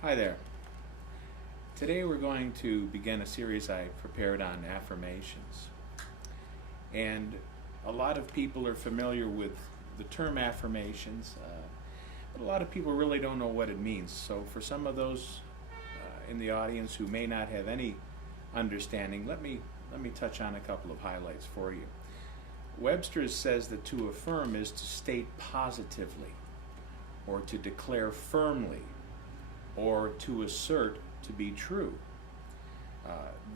Hi there. Today we're going to begin a series I prepared on affirmations. And a lot of people are familiar with the term affirmations, but a lot of people really don't know what it means. So for some of those in the audience who may not have any understanding, let me touch on a couple of highlights for you. Webster's says that to affirm is to state positively, or to declare firmly, or to assert to be true.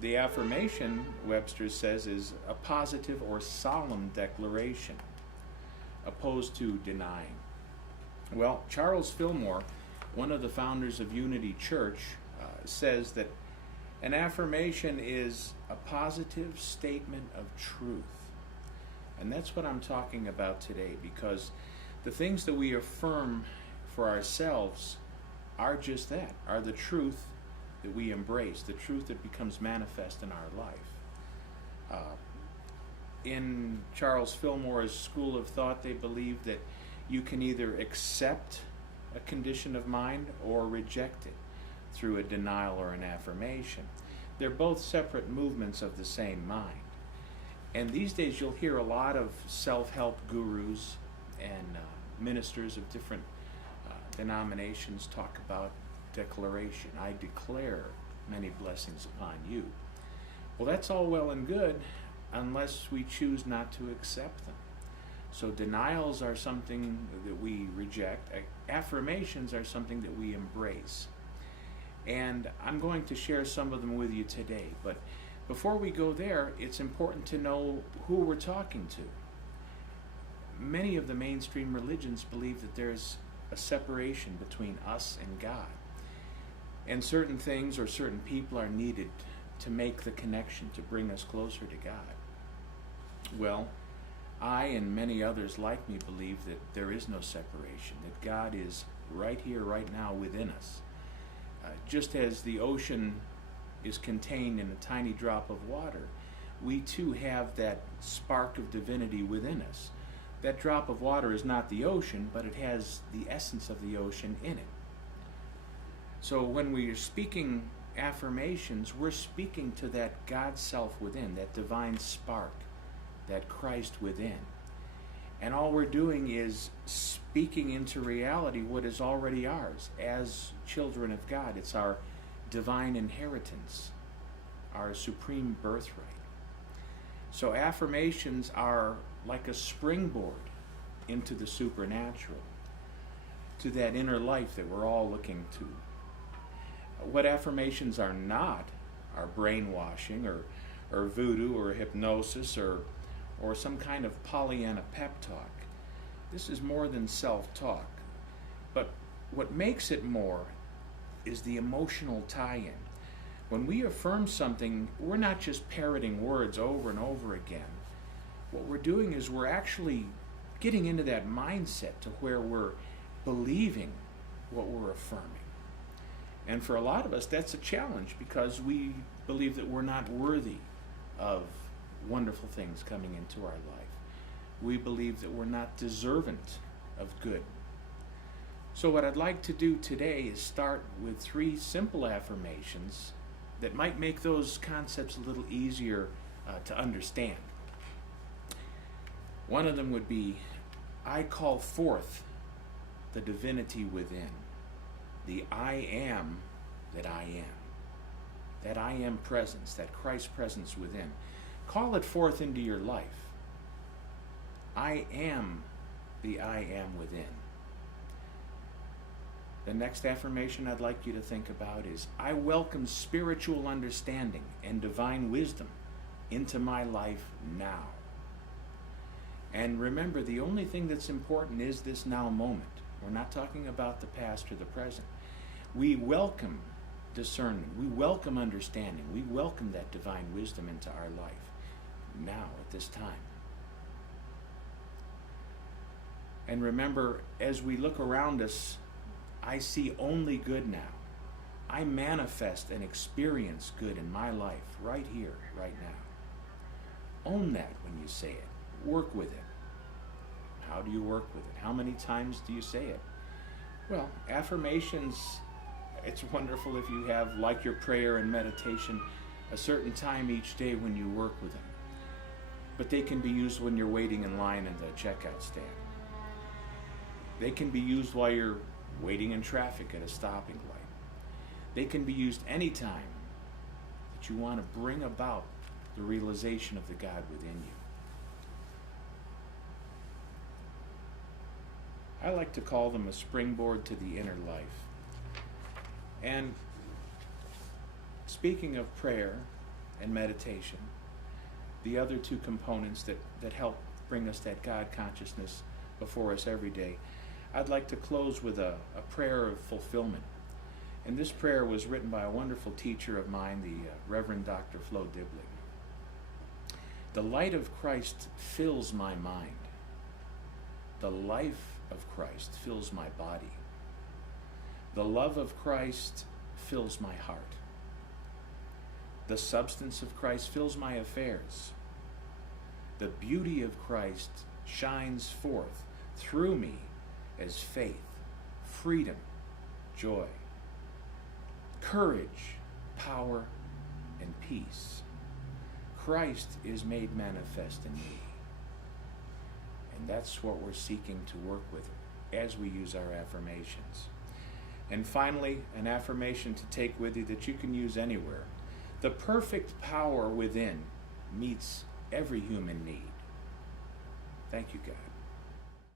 The affirmation, Webster says, is a positive or solemn declaration, opposed to denying. Well, Charles Fillmore, one of the founders of Unity Church, says that an affirmation is a positive statement of truth. And that's what I'm talking about today, because the things that we affirm for ourselves are just that, are the truth that we embrace, the truth that becomes manifest in our life. In Charles Fillmore's school of thought, they believe that you can either accept a condition of mind or reject it through a denial or an affirmation. They're both separate movements of the same mind. And these days you'll hear a lot of self-help gurus and ministers of different denominations talk about declaration. I declare many blessings upon you. Well, that's all well and good unless we choose not to accept them. So denials are something that we reject. Affirmations are something that we embrace. And I'm going to share some of them with you today. But before we go there, it's important to know who we're talking to. Many of the mainstream religions believe that there's a separation between us and God. And certain things or certain people are needed to make the connection, to bring us closer to God. Well, I and many others like me believe that there is no separation, that God is right here, right now within us. Just as the ocean is contained in a tiny drop of water, we too have that spark of divinity within us. That drop of water is not the ocean, but it has the essence of the ocean in it. So when we are speaking affirmations, we're speaking to that God self within, that divine spark, that Christ within. And all we're doing is speaking into reality what is already ours as children of God. It's our divine inheritance, our supreme birthright. So affirmations are like a springboard into the supernatural, to that inner life that we're all looking to. What affirmations are not are brainwashing or voodoo or hypnosis or some kind of Pollyanna pep talk. This is more than self-talk. But what makes it more is the emotional tie-in. When we affirm something, we're not just parroting words over and over again. What we're doing is we're actually getting into that mindset to where we're believing what we're affirming. And for a lot of us, that's a challenge because we believe that we're not worthy of wonderful things coming into our life. We believe that we're not deserving of good. So what I'd like to do today is start with 3 simple affirmations that might make those concepts a little easier to understand. One of them would be, I call forth the divinity within, the I am that I am, that I am presence, that Christ presence within. Call it forth into your life. I am the I am within. The next affirmation I'd like you to think about is, I welcome spiritual understanding and divine wisdom into my life now. And remember, the only thing that's important is this now moment. We're not talking about the past or the present. We welcome discernment. We welcome understanding. We welcome that divine wisdom into our life now at this time. And remember, as we look around us, I see only good now. I manifest and experience good in my life right here, right now. Own that when you say it. Work with it. How do you work with it? How many times do you say it? Well, affirmations It's wonderful if you have, like your prayer and meditation, a certain time each day when you work with them. But they can be used when you're waiting in line at the checkout stand. They can be used while you're waiting in traffic at a stopping light. They can be used anytime that you want to bring about the realization of the God within you. I like to call them a springboard to the inner life. And speaking of prayer and meditation, the other two components that help bring us that God consciousness before us every day, I'd like to close with a prayer of fulfillment. And this prayer was written by a wonderful teacher of mine, the Reverend Dr. Flo Dibley. The light of Christ fills my mind. The life of Christ fills my body. The love of Christ fills my heart. The substance of Christ fills my affairs. The beauty of Christ shines forth through me as faith, freedom, joy, courage, power, and peace. Christ is made manifest in me. And that's what we're seeking to work with as we use our affirmations. And finally, an affirmation to take with you that you can use anywhere. The perfect power within meets every human need. Thank you, God.